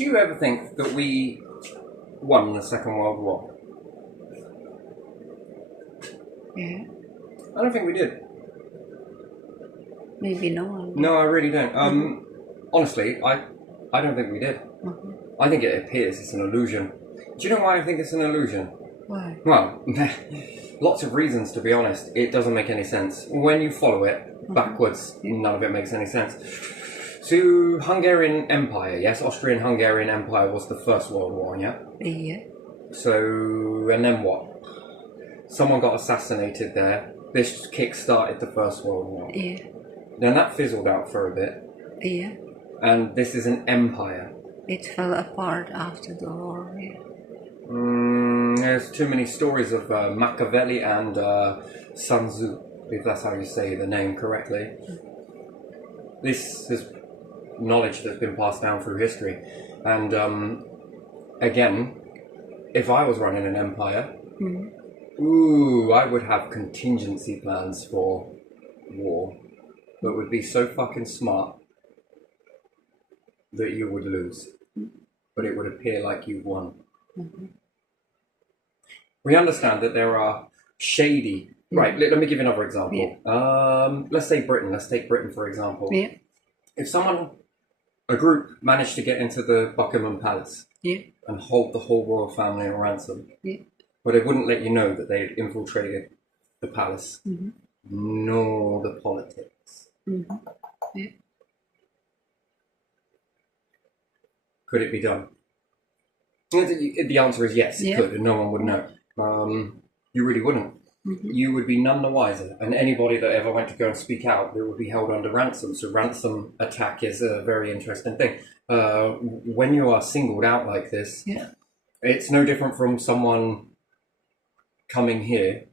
Do you ever think that we won the Second World War? Yeah. I don't think we did. Maybe no one. No, I really don't. Honestly, I don't think we did. I think it appears it's an illusion. Do you know why I think it's an illusion? Why? Well, lots of reasons, to be honest. It doesn't make any sense. When you follow it backwards, none of it makes any sense. So, Hungarian Empire, yes? Austrian-Hungarian Empire was the First World War, yeah? Yeah. So, and then what? Someone got assassinated there. This kick-started the First World War. Yeah. Then that fizzled out for a bit. Yeah. And this is an empire. It fell apart after the war. Yeah. There's too many stories of Machiavelli and Sun Tzu, if that's how you say the name correctly. This is knowledge that's been passed down through history. And again, if I was running an empire, I would have contingency plans for war that would be so fucking smart that you would lose, but it would appear like you've won. We understand that there are shady... Right, let me give you another example. Yeah. Let's say Britain. Let's take Britain, for example. Yeah. If a group managed to get into the Buckingham Palace and hold the whole royal family in ransom, but they wouldn't let you know that they had infiltrated the palace, nor the politics. Yeah. Could it be done? The answer is yes, it could, and no one would know. You really wouldn't. You would be none the wiser, and anybody that ever went to go and speak out, they would be held under ransom. So ransom attack is a very interesting thing. When you are singled out like this, it's no different from someone coming here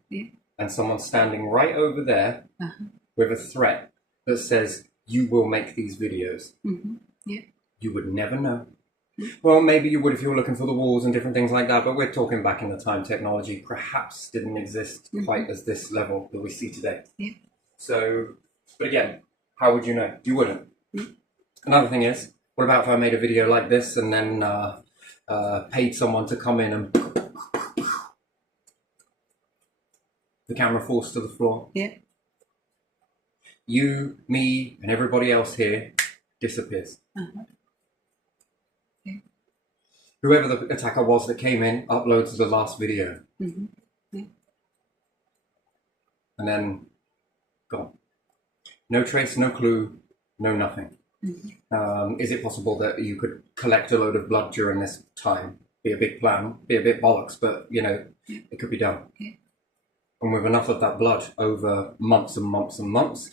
and someone standing right over there with a threat that says, you will make these videos. You would never know. Well, maybe you would if you were looking for the walls and different things like that, but we're talking back in the time technology perhaps didn't exist quite as this level that we see today. So, but again, how would you know? You wouldn't. Another thing is, what about if I made a video like this and then paid someone to come in and the camera falls to the floor? You, me, and everybody else here disappears. Whoever the attacker was that came in uploads the last video. And then gone. No trace, no clue, no nothing. Is it possible that you could collect a load of blood during this time? Be a big plan, be a bit bollocks, but you know, it could be done. And with enough of that blood over months and months and months,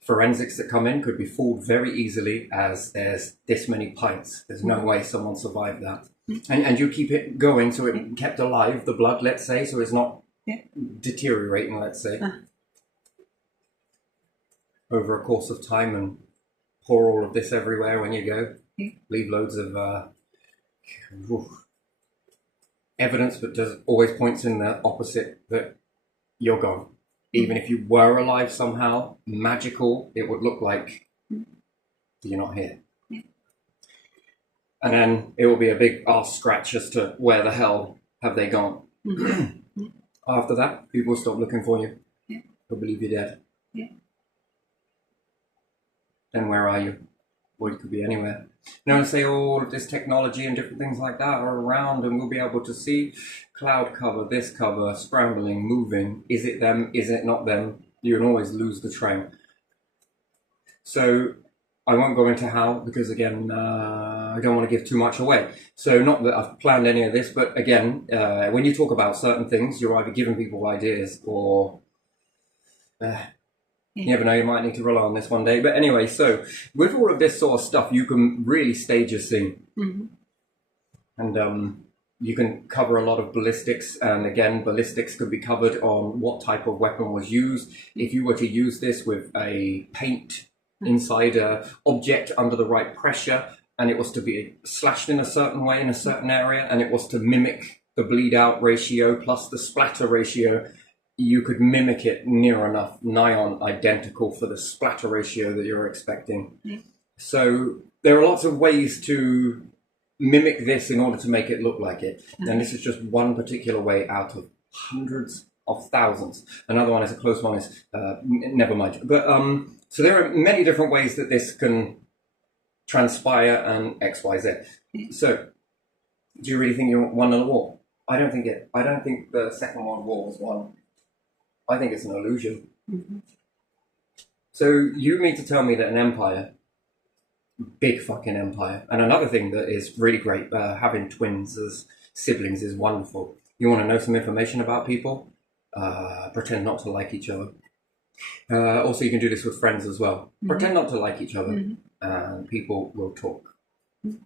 forensics that come in could be fooled very easily as there's this many pints. There's no way someone survived that. And you keep it going so it kept alive, the blood, let's say, so it's not deteriorating, let's say, over a course of time, and pour all of this everywhere when you go. Leave loads of evidence, but just always points in the opposite, that you're gone. Even if you were alive somehow, magical, it would look like you're not here. And then it will be a big arse scratch as to where the hell have they gone. After that, people will stop looking for you. They'll believe you're dead. Then where are you? Well, you could be anywhere. You know, say all of this technology and different things like that are around, and we'll be able to see cloud cover, this cover, scrambling, moving. Is it them? Is it not them? You can always lose the trail. So I won't go into how, because again, I don't want to give too much away. So not that I've planned any of this, but again, when you talk about certain things, you're either giving people ideas or... You never know, you might need to rely on this one day. But anyway, so with all of this sort of stuff, you can really stage a scene. And you can cover a lot of ballistics. And again, ballistics could be covered on what type of weapon was used. If you were to use this with a paint inside a object under the right pressure, and it was to be slashed in a certain way in a certain area, and it was to mimic the bleed out ratio plus the splatter ratio, you could mimic it near enough, nigh on identical for the splatter ratio that you're expecting. So there are lots of ways to mimic this in order to make it look like it. And this is just one particular way out of hundreds of thousands. Another one is a close one is, never mind. But so there are many different ways that this can transpire and X, Y, Z. So do you really think you won the war? I don't think the Second World War was won. I think it's an illusion. Mm-hmm. So you mean to tell me that an empire, big fucking empire, and another thing that is really great, having twins as siblings is wonderful. You want to know some information about people? Pretend not to like each other. Also, you can do this with friends as well. Mm-hmm. Pretend not to like each other, and people will talk. Mm-hmm.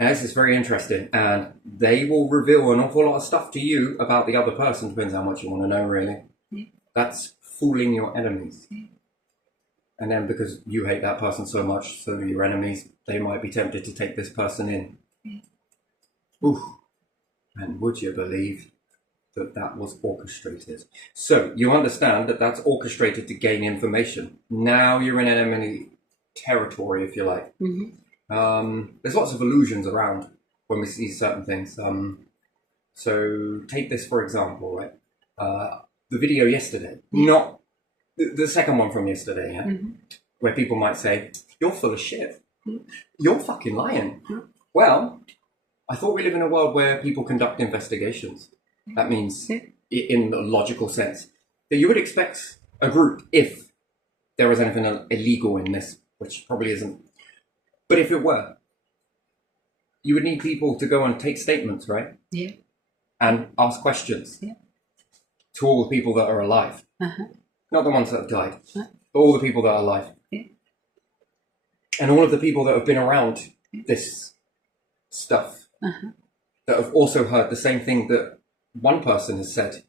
Now, this is very interesting, and they will reveal an awful lot of stuff to you about the other person. Depends how much you want to know, really. Mm-hmm. That's fooling your enemies. Mm-hmm. And then because you hate that person so much, so do your enemies, they might be tempted to take this person in. Mm-hmm. Oof. And would you believe that that was orchestrated? So you understand that that's orchestrated to gain information. Now you're in enemy territory, if you like. Mm-hmm. There's lots of illusions around when we see certain things. So take this for example, right? The video yesterday, not the second one from yesterday, yeah? Mm-hmm. Where people might say, "You're full of shit. Mm-hmm. You're fucking lying." Mm-hmm. Well, I thought we live in a world where people conduct investigations. That means, in a logical sense, that you would expect a group, if there was anything illegal in this, which probably isn't, but if it were, you would need people to go and take statements, right? Yeah. And ask questions to all the people that are alive. Uh-huh. Not the ones that have died, but all the people that are alive. Yeah. And all of the people that have been around this stuff, that have also heard the same thing that one person has said.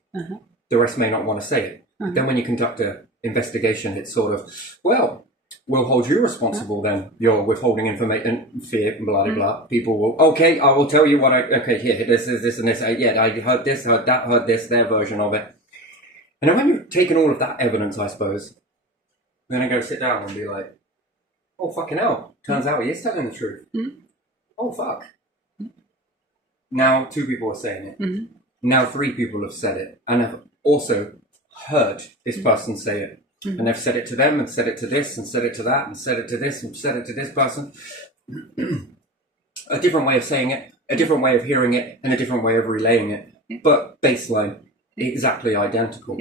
The rest may not want to say it. Then when you conduct an investigation, it's sort of, well, we'll hold you responsible then. You're withholding information, fear, blah, blah, blah. People will, okay, I will tell you what okay, here, this is this and this. Yeah, I heard this, heard that, heard this, their version of it. And then when you've taken all of that evidence, I suppose, then I go sit down and be like, oh, fucking hell. Turns out he is telling the truth. Oh, fuck. Now 2 people are saying it. Now 3 people have said it. And have also heard this person say it. And they've said it to them and said it to this and said it to that and said it to this and said it to this person. A different way of saying it, a different way of hearing it, and a different way of relaying it. But baseline, exactly identical.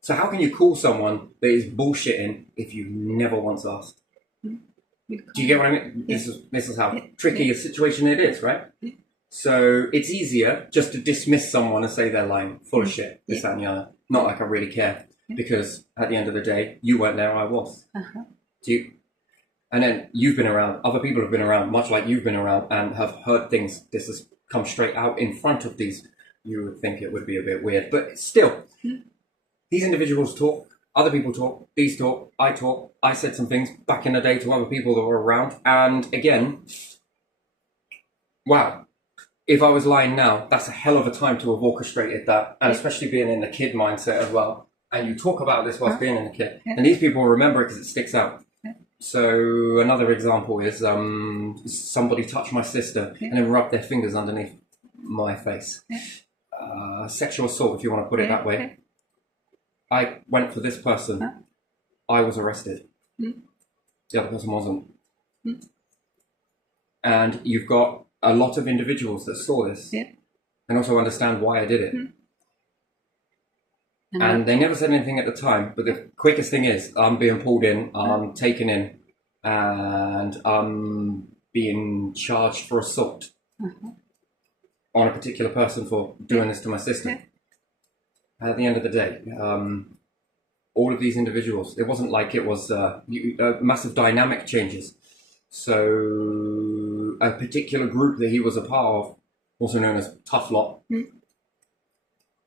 So how can you call someone that is bullshitting if you never once asked? Do you get what I mean? This is how tricky a situation it is, right? So it's easier just to dismiss someone and say they're lying, full of shit, this, that, and the other. Not like I really care, because at the end of the day, you weren't there, I was. And then you've been around, other people have been around, much like you've been around, and have heard things. This has come straight out in front of these. You would think it would be a bit weird, but still, these individuals talk, other people talk, these talk, I said some things back in the day to other people that were around, and again, wow, if I was lying now, that's a hell of a time to have orchestrated that, and especially being in the kid mindset as well, and you talk about this whilst being in the kid, and these people remember it because it sticks out. So another example is somebody touched my sister and then rubbed their fingers underneath my face. Sexual assault, if you want to put it that way. I went for this person. I was arrested. The other person wasn't. And you've got a lot of individuals that saw this and also understand why I did it. And they never said anything at the time, but the quickest thing is I'm being pulled in, I'm taken in, and I'm being charged for assault on a particular person for doing this to my sister. At the end of the day, all of these individuals, it wasn't like it was massive dynamic changes. So a particular group that he was a part of, also known as Tough Lot,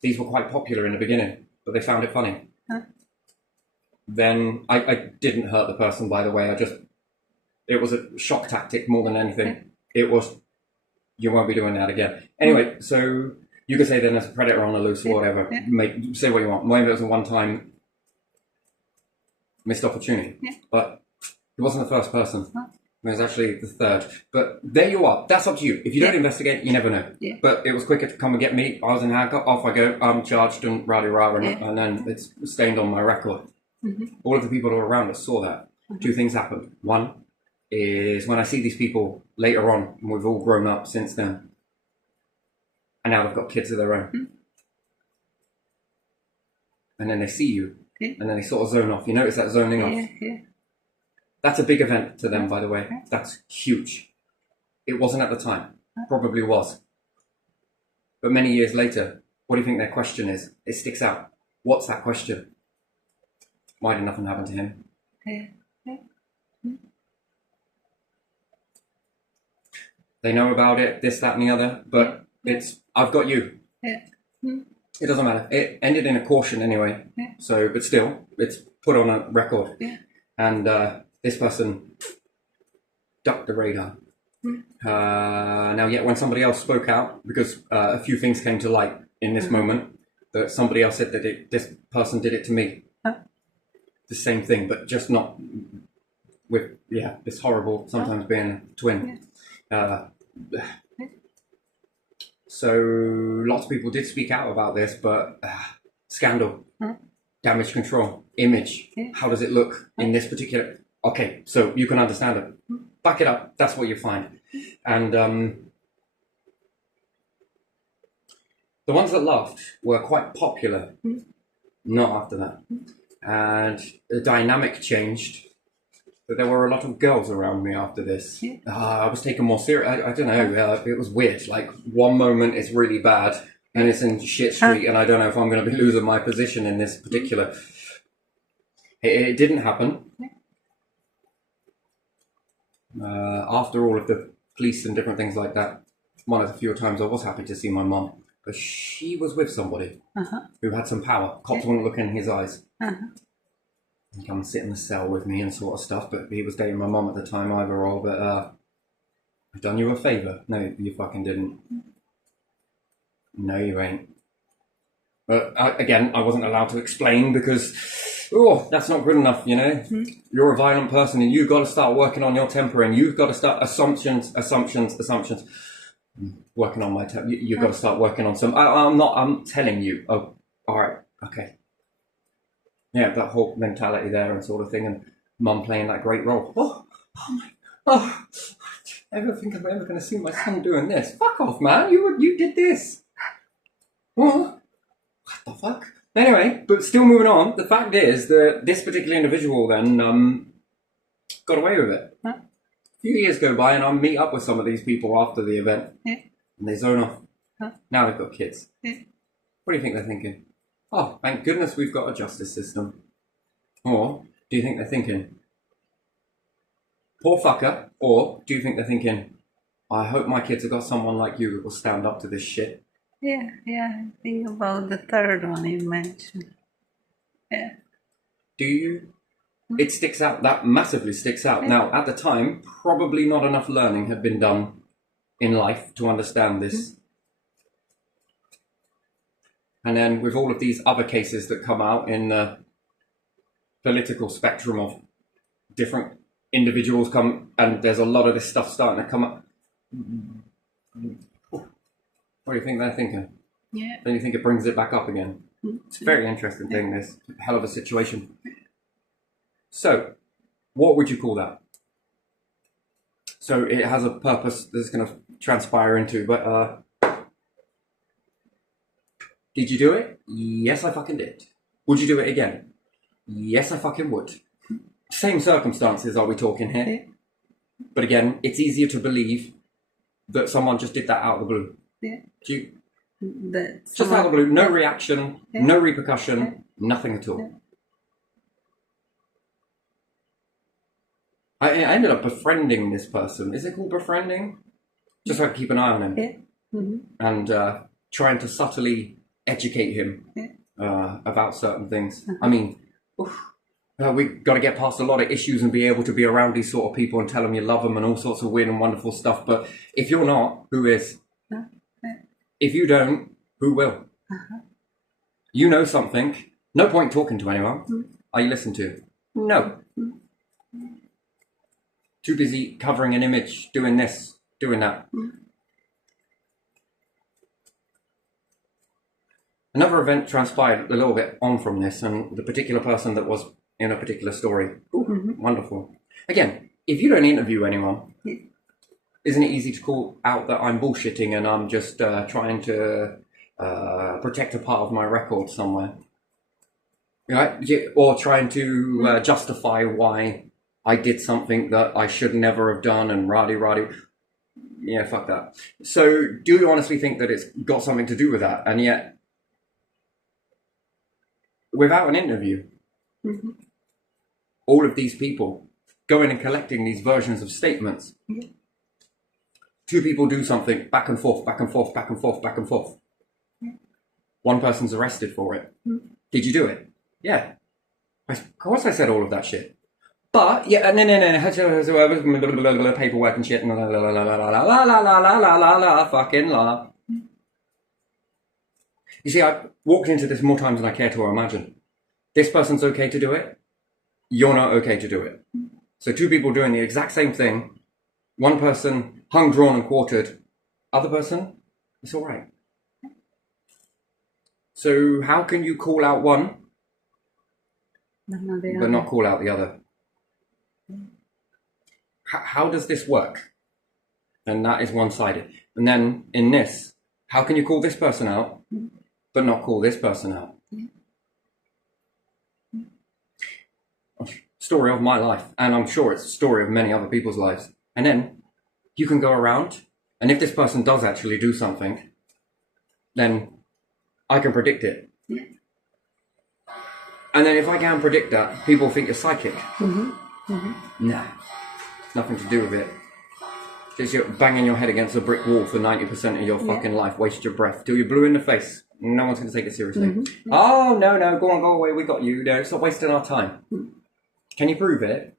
these were quite popular in the beginning, but they found it funny. Then I didn't hurt the person, by the way. It was a shock tactic more than anything. It was, you won't be doing that again. Anyway, so you could say then there's a predator on the loose or whatever. Say what you want. Maybe it was a one-time missed opportunity. But He wasn't the first person. Huh? It was actually the third. But there you are. That's up to you. If you don't investigate, you never know. Yeah. But it was quicker to come and get me. I was in handcuffs. Off I go. I'm charged and rah-de-rah, and then it's stained on my record. All of the people who were around us saw that. Two things happened. One is when I see these people later on, and we've all grown up since then, and now they've got kids of their own. And then they see you, and then they sort of zone off. You notice that zoning off? Yeah. That's a big event to them, by the way. That's huge. It wasn't at the time. Probably was. But many years later, what do you think their question is? It sticks out. What's that question? Why did nothing happen to him? They know about it, this, that, and the other, but it's, I've got you. It doesn't matter. It ended in a caution anyway. So, but still, it's put on a record. And this person ducked the radar. Now, yet when somebody else spoke out, because a few things came to light in this moment, that somebody else said that this person did it to me. The same thing, but just not with, this horrible, sometimes being a twin. So lots of people did speak out about this, but scandal, damage control, image, how does it look in this particular... Okay, so you can understand it. Back it up, that's what you find. And the ones that laughed were quite popular, not after that. And the dynamic changed. But there were a lot of girls around me after this. I was taken more serious. I don't know. It was weird. Like, one moment it's really bad and it's in shit street, and I don't know if I'm going to be losing my position in this particular. It didn't happen. After all of the police and different things like that, one of the few times I was happy to see my mum, but she was with somebody who had some power. Cops wouldn't look in his eyes. He'd come and sit in the cell with me and sort of stuff, but he was dating my mum at the time either all, but I've done you a favour. No, you fucking didn't. No, you ain't. But again, I wasn't allowed to explain because, that's not good enough, you know? You're a violent person and you've got to start working on your temper, and you've got to start assumptions. Working on my temper. You've got to start working on some... I'm telling you. Oh, all right, okay. Yeah, that whole mentality there and sort of thing, and mum playing that great role. I ever think I'm ever going to see my son doing this? Fuck off, man! You did this. What the fuck? Anyway, but still moving on. The fact is that this particular individual then got away with it. A few years go by, and I meet up with some of these people after the event, and they zone off. Now they've got kids. What do you think they're thinking? Oh, thank goodness we've got a justice system. Or do you think they're thinking, poor fucker? Or do you think they're thinking, I hope my kids have got someone like you that will stand up to this shit? Yeah, I think about the third one you mentioned. Do you? It sticks out, that massively sticks out. Now, at the time, probably not enough learning had been done in life to understand this. And then with all of these other cases that come out in the political spectrum of different individuals come, and there's a lot of this stuff starting to come up. What do you think they're thinking? Then you think it brings it back up again? It's a very interesting thing, this hell of a situation. So, what would you call that? So it has a purpose that's going to transpire into, but did you do it? Yes, I fucking did. Would you do it again? Yes, I fucking would. Same circumstances are we talking here? But again, it's easier to believe that someone just did that out of the blue. Do you, just out of the blue, no reaction, no repercussion, nothing at all. I ended up befriending this person. Is it called befriending? Just so I can keep an eye on him. And trying to subtly educate him about certain things. I mean, we've got to get past a lot of issues and be able to be around these sort of people and tell them you love them and all sorts of weird and wonderful stuff. But if you're not, who is? If you don't, who will? You know something. No point talking to anyone. Are you listened to? No. Too busy covering an image, doing this, doing that. Another event transpired a little bit on from this, and the particular person that was in a particular story. Ooh, wonderful. Again, if you don't interview anyone, isn't it easy to call out that I'm bullshitting and I'm just trying to protect a part of my record somewhere? Right? Or trying to justify why I did something that I should never have done and rah-de. Yeah, fuck that. So do you honestly think that it's got something to do with that? And yet, without an interview, all of these people going and collecting these versions of statements. Two people do something, back and forth, back and forth, back and forth, back and forth. One person's arrested for it. Did you do it? Yeah. Of course I said all of that shit. But, yeah, no, paperwork and shit, fucking la. You see, I've walked into this more times than I care to imagine. This person's okay to do it. You're not okay to do it. So two people doing the exact same thing. One person hung, drawn, and quartered. Other person, it's all right. So how can you call out one, but not call out the other? How does this work? And that is one-sided. And then in this, how can you call this person out, but not call this person out? Story of my life, and I'm sure it's a story of many other people's lives. And then you can go around, and if this person does actually do something, then I can predict it. And then if I can predict that, people think you're psychic. Nah, nothing to do with it. Just you're banging your head against a brick wall for 90% of your fucking life. Waste your breath till you're blue in the face. No one's going to take it seriously. Oh, no, go on, go away, we got you. No, stop wasting our time. Can you prove it?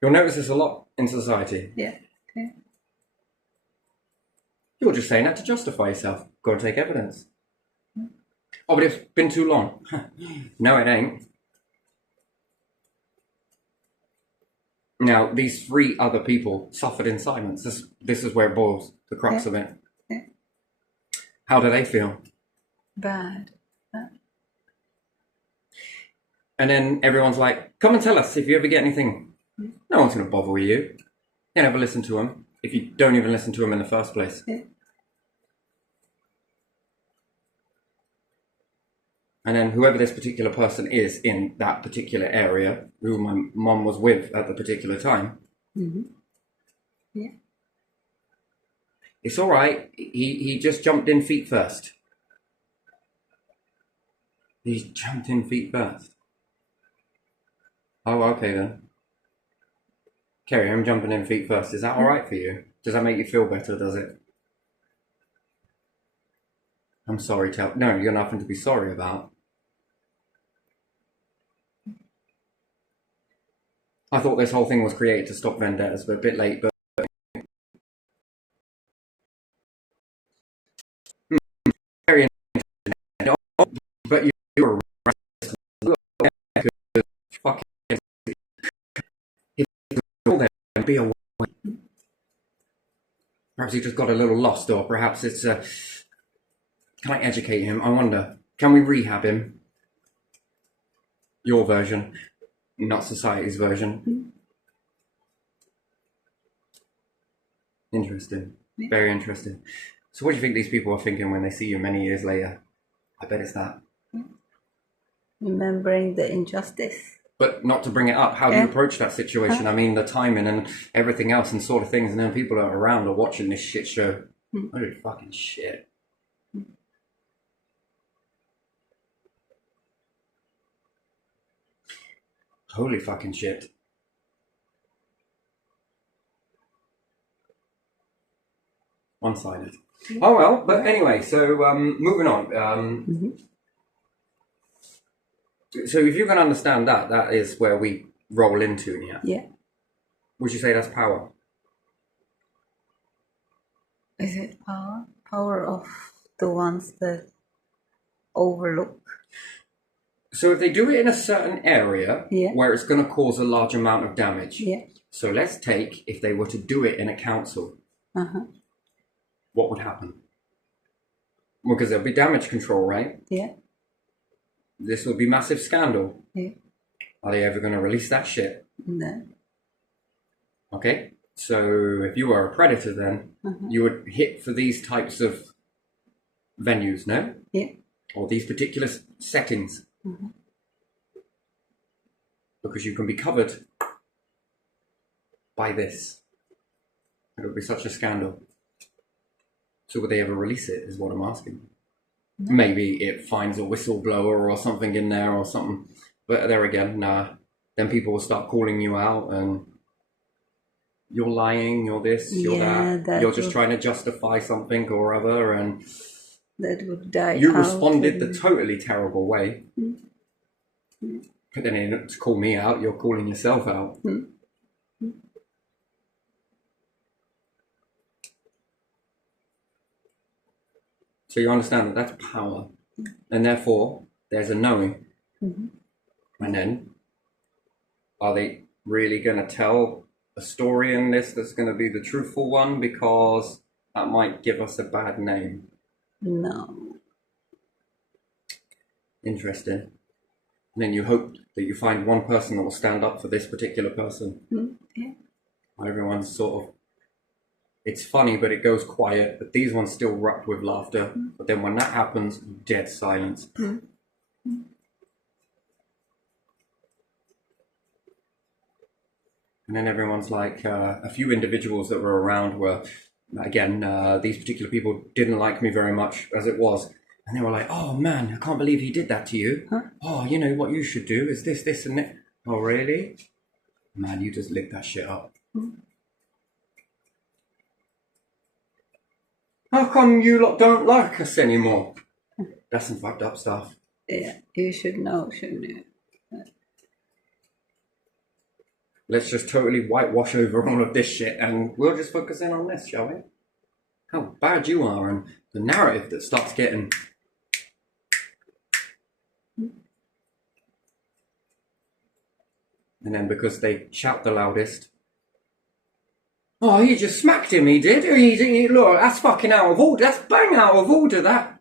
You'll notice this a lot in society. Yeah. Okay. You're just saying that to justify yourself. Got to take evidence. Oh, but it's been too long. No, it ain't. Now, these three other people suffered in silence. This is where it boils the crux of it. Yeah. How do they feel? Bad. And then everyone's like, come and tell us if you ever get anything. No one's going to bother with you. You never listen to them if you don't even listen to them in the first place. Yeah. And then whoever this particular person is in that particular area, who my mom was with at the particular time, Yeah. it's all right. He just jumped in feet first. He's jumped in feet first. Oh, okay then. Kerry, I'm jumping in feet first. Is that all right for you? Does that make you feel better, does it? I'm sorry, no, you're nothing to be sorry about. I thought this whole thing was created to stop vendettas, but a bit late, but very interesting. But you were fucking be away. Perhaps he just got a little lost, or perhaps it's can I educate him? I wonder. Can we rehab him? Your version, not society's version. Interesting. Very interesting. So what do you think these people are thinking when they see you many years later? I bet it's that. Remembering the injustice. But not to bring it up, how do you approach that situation? I mean, the timing and everything else and sort of things, and then people that are around are watching this shit show. Holy fucking shit. Holy fucking shit. One-sided. Oh well, but anyway, so moving on. So if you can understand that, that is where we roll into, yeah? Yeah. Would you say that's power? Is it power? Power of the ones that overlook. So if they do it in a certain area Yeah. where it's going to cause a large amount of damage. Yeah. So let's take, if they were to do it in a council, what would happen? Well, because there'll be damage control, right? Yeah. This will be massive scandal. Yeah. Are they ever going to release that shit? No. Okay. So if you were a predator then, you would hit for these types of venues, no? Yeah. Or these particular settings. Because you can be covered by this. It would be such a scandal. So would they ever release it, is what I'm asking. No. Maybe it finds a whistleblower or something in there or something. But there again, nah. Then people will start calling you out and you're lying, you're this, you're that. You're just trying to justify something or other, and that would die. You responded the totally terrible way. But then to call me out, you're calling yourself out. So you understand that that's power. And therefore, there's a knowing. And then, are they really going to tell a story in this that's going to be the truthful one? Because that might give us a bad name. No. Interesting. And then you hope that you find one person that will stand up for this particular person. Yeah. Everyone's sort of, it's funny, but it goes quiet. But these ones still erupt with laughter. But then when that happens, dead silence. And then everyone's like, a few individuals that were around were, again, these particular people didn't like me very much as it was. And they were like, oh man, I can't believe he did that to you. Oh, you know what you should do is this, this, and that. Oh, really? Man, you just licked that shit up. How come you lot don't like us anymore? That's some fucked up stuff. Yeah, you should know, shouldn't you? Let's just totally whitewash over all of this shit and we'll just focus in on this, shall we? How bad you are and the narrative that starts getting... And then because they shout the loudest, oh, he just smacked him, he did. Look, that's fucking out of order. That's bang out of order, that.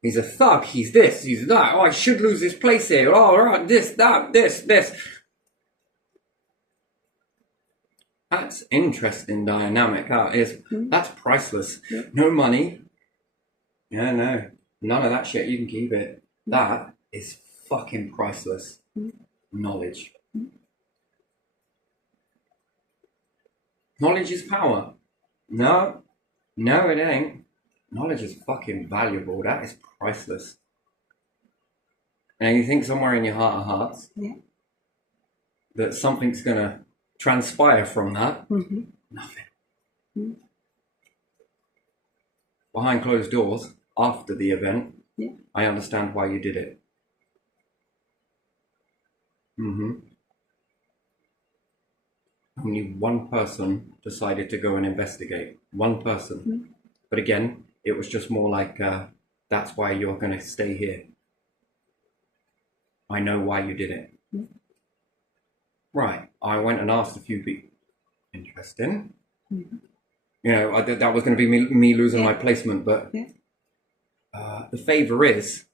He's a thug, he's this, he's that. Oh, I should lose his place here. Oh, right, this, that, this. That's interesting dynamic, that is. That's priceless. No money. Yeah, no. None of that shit, you can keep it. That is fucking priceless. Knowledge. Knowledge is power. No, it ain't. Knowledge is fucking valuable. That is priceless. And you think somewhere in your heart of hearts that something's going to transpire from that? Nothing. Behind closed doors, after the event, I understand why you did it. Only one person decided to go and investigate. One person. But again, it was just more like, that's why you're going to stay here. I know why you did it. Right. I went and asked a few people. Interesting. You know, that was going to be me losing my placement, but the favour is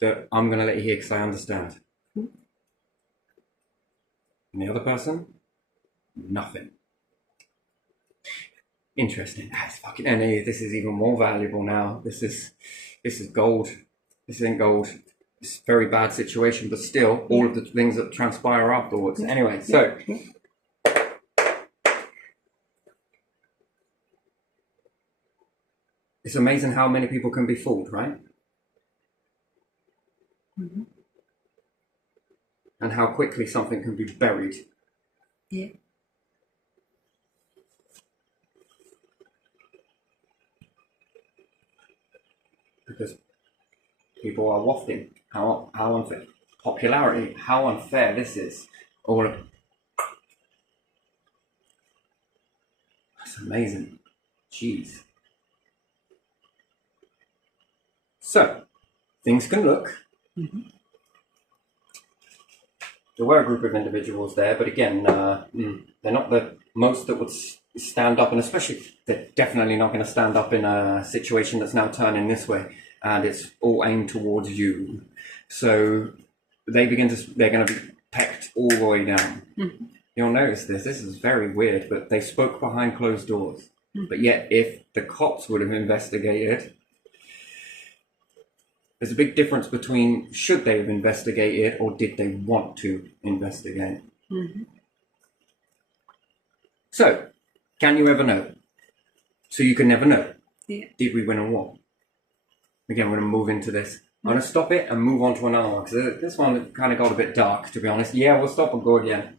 that I'm going to let you hear because I understand. And the other person? Nothing. Interesting. That's fucking, and this is even more valuable now. This is gold. This ain't gold. It's a very bad situation, but still, all of the things that transpire afterwards. Anyway, so it's amazing how many people can be fooled, right? And how quickly something can be buried. Yeah. Because people are wafting how unfair popularity, how unfair this is. All of that's amazing. Jeez. So things can look. There were a group of individuals there, but again, they're not the most that would stand up, and especially they're definitely not going to stand up in a situation that's now turning this way, and it's all aimed towards you. So they're going to be pecked all the way down. You'll notice this is very weird, but they spoke behind closed doors. But yet, if the cops would have investigated, there's a big difference between should they have investigated or did they want to investigate. So, can you ever know? So you can never know. Yeah. Did we win a war? Again, we're going to move into this. I'm going to stop it and move on to another one, because this one kind of got a bit dark, to be honest. Yeah, we'll stop and go again.